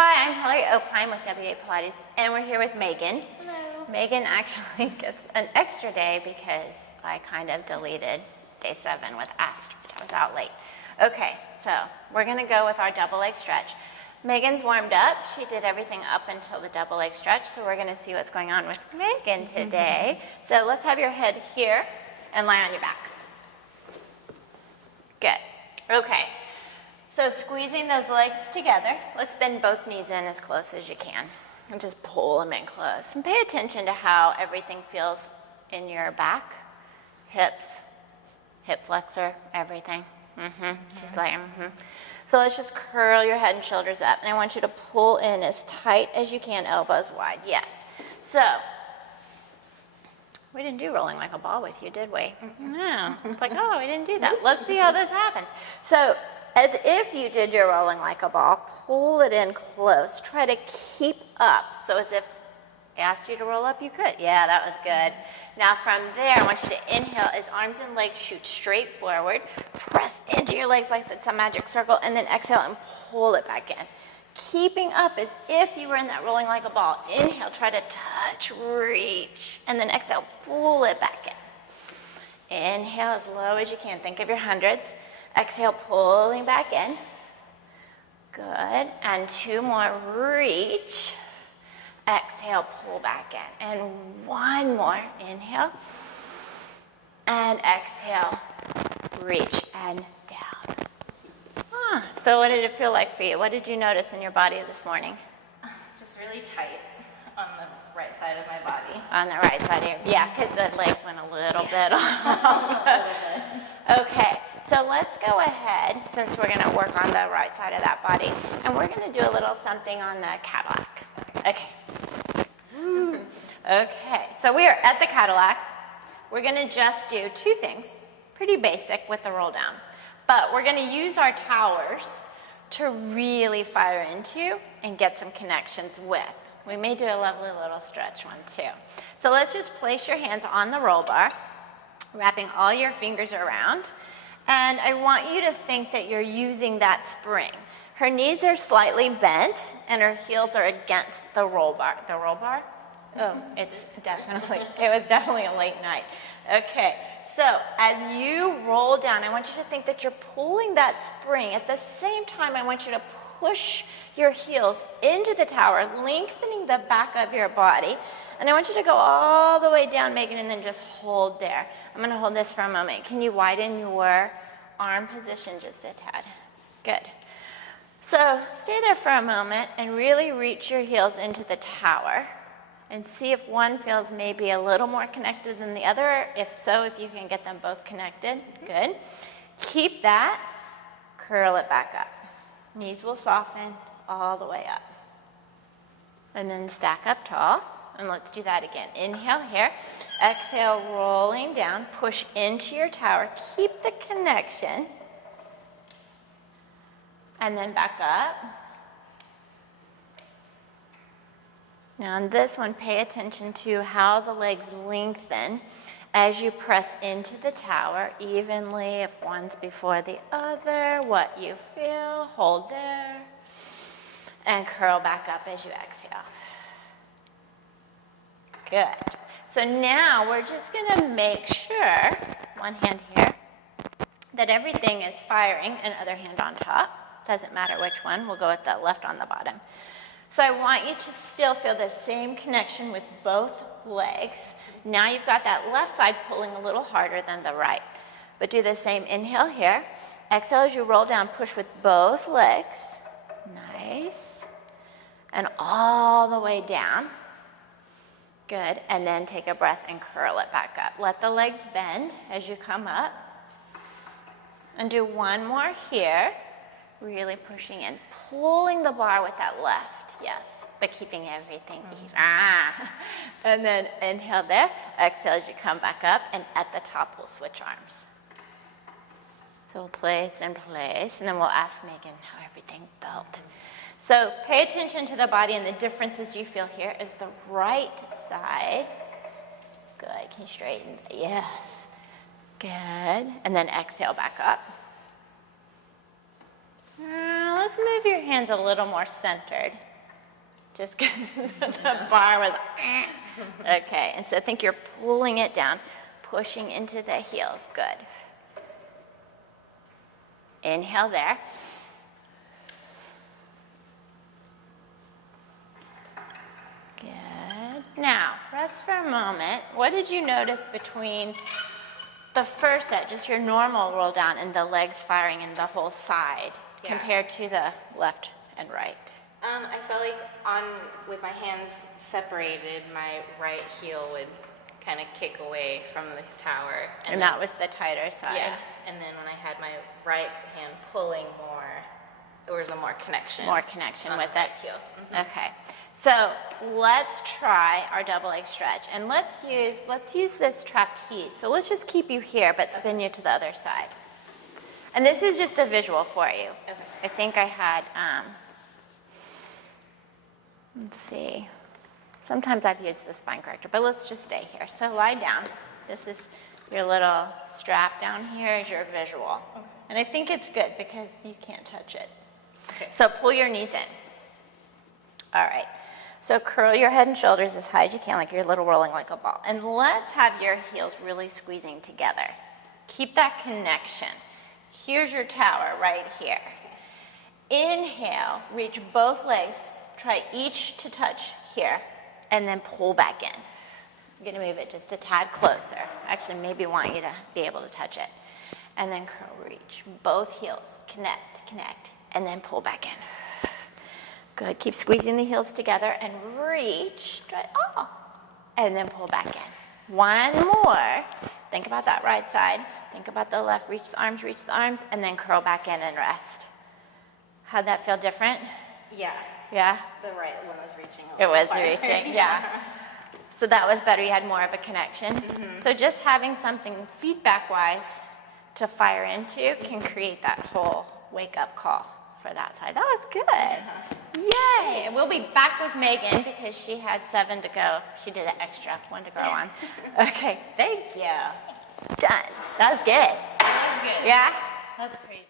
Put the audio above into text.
Hi, I'm Hillary Opine with WA Pilates, and we're here with Megan. Hello. Megan actually gets an extra day because I kind of deleted day 7 with Ast, which I was out late. Okay, so we're gonna go with our double leg stretch. Megan's warmed up. She did everything up until the double leg stretch, so we're gonna see what's going on with Megan today. So let's have your head here and lie on your back. Good, okay. So squeezing those legs together, let's bend both knees in as close as you can and just pull them in close. And pay attention to how everything feels in your back, hips, hip flexor, everything. She's like, So let's just curl your head and shoulders up. And I want you to pull in as tight as you can, elbows wide, yes. So, we didn't do rolling like a ball with you, did we? No, it's like, oh, we didn't do that. Let's see how this happens. So, as if you did your rolling like a ball, pull it in close. Try to keep up. So as if I asked you to roll up, you could. Yeah, that was good. Now from there, I want you to inhale as arms and legs shoot straight forward. Press into your legs like that's a magic circle, and then exhale and pull it back in. Keeping up as if you were in that rolling like a ball. Inhale, try to touch, reach, and then exhale, pull it back in. Inhale as low as you can. Think of your hundreds. Exhale, pulling back in. Good. And 2 more. Reach. Exhale, pull back in. And 1 more. Inhale. And exhale, reach and down. So what did it feel like for you? What did you notice in your body this morning? Just really tight on the right side of my body. On the right side here. Yeah, because the legs went a little bit off. A little bit. Okay. So let's go ahead, since we're going to work on the right side of that body, and we're going to do a little something on the Cadillac. Okay. Okay, so we are at the Cadillac. We're going to just do 2 things, pretty basic with the roll down. But we're going to use our towers to really fire into and get some connections with. We may do a lovely little stretch one too. So let's just place your hands on the roll bar, wrapping all your fingers around. And I want you to think that you're using that spring. Her knees are slightly bent and her heels are against the roll bar. The roll bar? Oh, it was definitely a late night. Okay, so as you roll down, I want you to think that you're pulling that spring. At the same time, I want you to push your heels into the tower, lengthening the back of your body. And I want you to go all the way down, Megan, and then just hold there. I'm going to hold this for a moment. Can you widen your arm position just a tad? Good. So stay there for a moment and really reach your heels into the tower and see if one feels maybe a little more connected than the other. If so, if you can get them both connected. Good. Keep that. Curl it back up. Knees will soften all the way up. And then stack up tall. And let's do that again. Inhale here. Exhale, rolling down. Push into your tower. Keep the connection. And then back up. Now on this one, pay attention to how the legs lengthen as you press into the tower evenly. If one's before the other, what you feel. Hold there. And curl back up as you exhale. Good. So now we're just going to make sure, one hand here, that everything is firing and other hand on top. Doesn't matter which one. We'll go with the left on the bottom. So I want you to still feel the same connection with both legs. Now you've got that left side pulling a little harder than the right. But do the same. Inhale here. Exhale as you roll down. Push with both legs. Nice. And all the way down. Good, and then take a breath and curl it back up. Let the legs bend as you come up. And do 1 more here. Really pushing in, pulling the bar with that left, yes, but keeping everything even. And then inhale there, exhale as you come back up, and at the top we'll switch arms. So we'll place and place, and then we'll ask Megan how everything felt. So pay attention to the body, and the differences you feel here is the right side. Good, can you straighten? Yes. Good, and then exhale back up. Let's move your hands a little more centered. just because the bar was, okay. And so think you're pulling it down, pushing into the heels, good. Inhale there. Good. Now, rest for a moment. What did you notice between the first set, just your normal roll down, and the legs firing in the whole side, compared to the left and right? I felt like with my hands separated, my right heel would kind of kick away from the tower. And that was the tighter side. Yeah, and then when I had my right hand pulling more, there was a more connection. More connection with the it. right heel. Mhm. Okay. So let's try our double leg stretch, and let's use this trapeze. So let's just keep you here, but spin you to the other side. And this is just a visual for you. Okay. I think I had, let's see. Sometimes I've used the spine corrector, but let's just stay here. So lie down. This is your little strap down here is your visual. Okay. And I think it's good because you can't touch it. Okay. So pull your knees in. All right. So curl your head and shoulders as high as you can, like you're little rolling like a ball. And let's have your heels really squeezing together. Keep that connection. Here's your tower right here. Inhale, reach both legs. Try each to touch here, and then pull back in. I'm gonna move it just a tad closer. Actually, maybe want you to be able to touch it. And then curl, reach. Both heels, connect, connect, and then pull back in. Good, keep squeezing the heels together and reach, and then pull back in. One more. Think about that right side. Think about the left, reach the arms, and then curl back in and rest. How'd that feel different? Yeah. Yeah? The right one was reaching. It was reaching, yeah. So that was better, you had more of a connection. Mm-hmm. So just having something feedback-wise to fire into can create that whole wake-up call for that side. That was good. Yay! And we'll be back with Meghann because she has 7 to go. She did an extra 1 to go on. Okay, thank you. Done. That was good. That was good. Yeah? That's crazy.